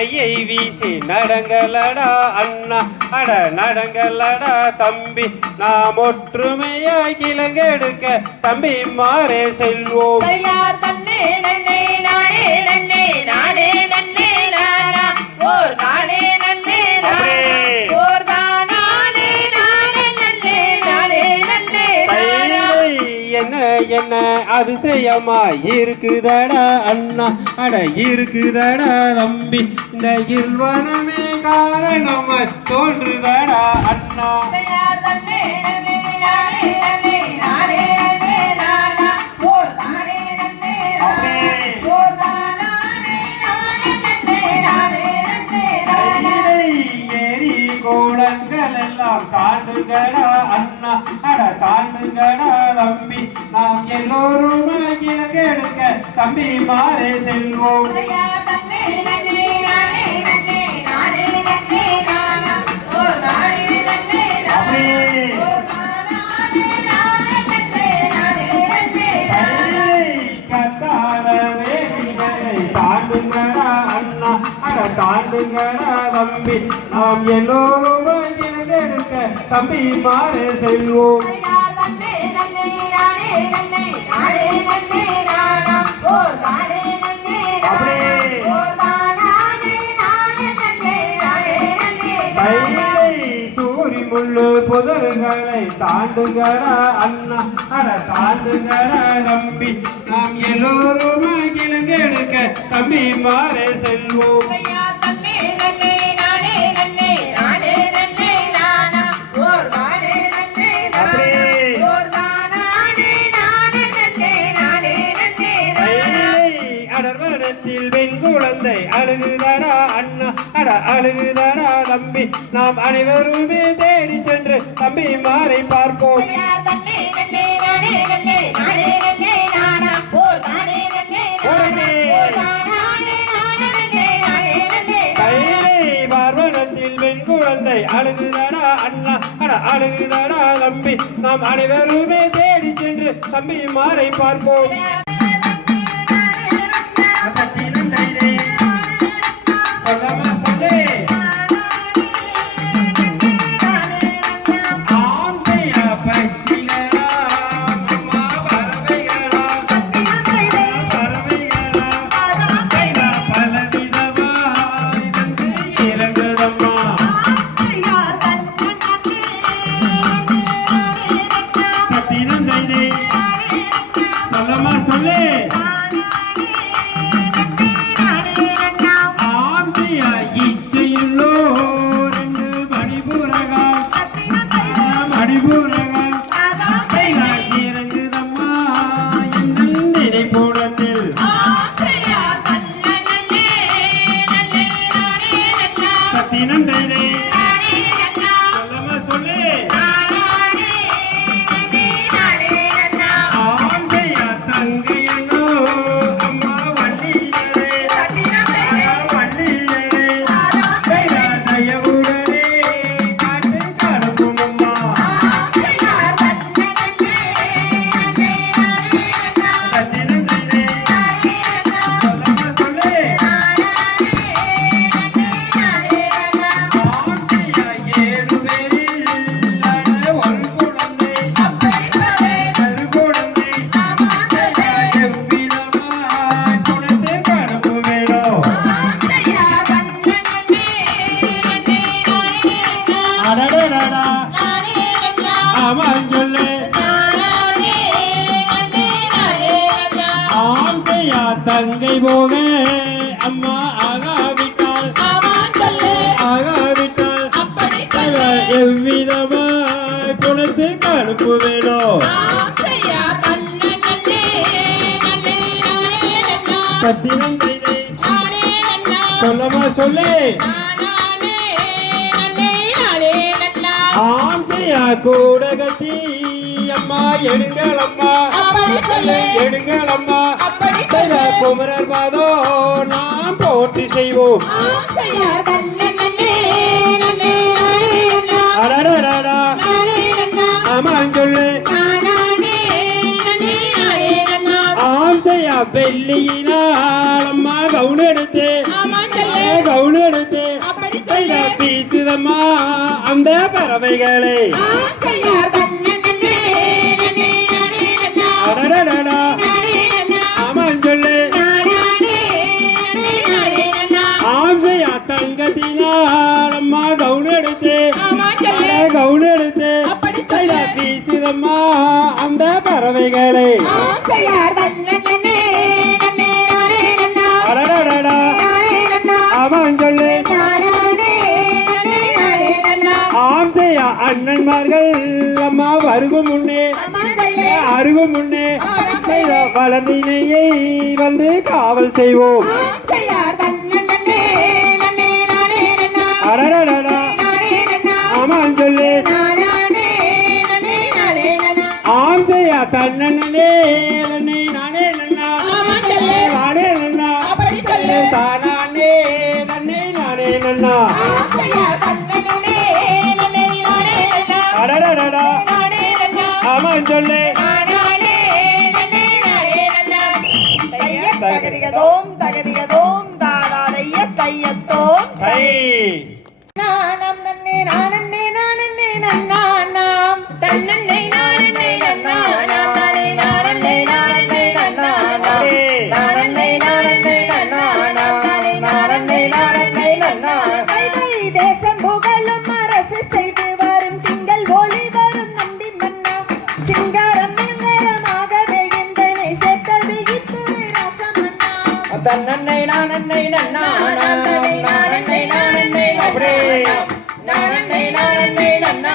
கையை வீசி நடங்கலடா அண்ணா அட நடங்கலடா தம்பி நாம் ஒற்றுமையாய் கிழங்கெடுக்க தம்பி மாறே செல்வோம். பெரியார் தன்னே நன்னே நானே நன்னே நானே நன்னே நானா ஓர் நானே என்ன? அதிசயமா இருக்குதடா அண்ணா. அட இருக்குதடா தம்பி. இந்த இல்வனமே காரணமாய் தோன்றுதடா அண்ணா. கோலங்கள் எல்லாம் தாண்டுங்கடா அண்ணா. அட தாண்டுங்கடா தம்பி. நாம் எல்லோரும் இலங்கெடுக்க தம்பி மாறே செல்வோம். தாண்டுங்கடா அண்ணா. அட தாண்டுங்கடா தம்பி. நாம் எல்லோரும் இலங்கெடுக்க தம்பி மாறே செல்வோம். முள்ளு புதர்களை தாண்டுங்கடா அண்ணா. அட தாண்டுங்கடா தம்பி. நாம் எல்லோரும் கிழங்கு எடுக்க தம்பி மாறே செல்வோம். அடர்வனத்தில் பெண் குழந்தை அழுகுதடா அண்ணா. அட அழுகுதடா தம்பி. நாம் அனைவருமே தேடி சென்று தம்பி மாறை பார்ப்போம். பார்வனத்தில் பெண் குழந்தை அழுகுதடா அண்ணா. அட அழுகுதடா தம்பி. நாம் அனைவருமே தேடி சென்று தம்பி மாறை பார்ப்போம். Hablamos. ஆமாம் சொல்லு. ஆம் செய்யா தங்கை போக அம்மா ஆகாவிட்டால் ஆகாவிட்டால் எவ்விதமாய் குழந்தை கருப்பு வேணும் பத்திரம் தைரே, சொல்லமா சொல்லு. அண்ணா கூட கத்தி அம்மா எடுங்கள் அம்மா எடுங்கள் அம்மா குமரர் பாதம் நாம் போற்றி செய்வோம். அமலஞ்சொல்லு ஆம் செய்யா வெள்ளியினா செய்யாதம்மா அந்த பறவைகளை. ஆமாம் சொல்லு ஆம் செய்யா தங்கத்தினாலம்மா கவுன் எடுத்து. கவுன் எடுத்து. வீசுதம்மா அந்த பறவைகளை. அண்ணன்மார்கள் அம்மா வருகும் முன்னே அருகும் முன்னே வளர்ந்தினையை வந்து காவல் செய்வோம். ஆமாம் சொல்லு. ஆம் செய்யா தன்னே நானே நன்னா. நானே நன்னா. தானே நன்னே நானே நன்னா. சொல்லே தன்னை நான் என்னை நன்னா அப்படியே நான் என்னை நான் என்னை நன்னா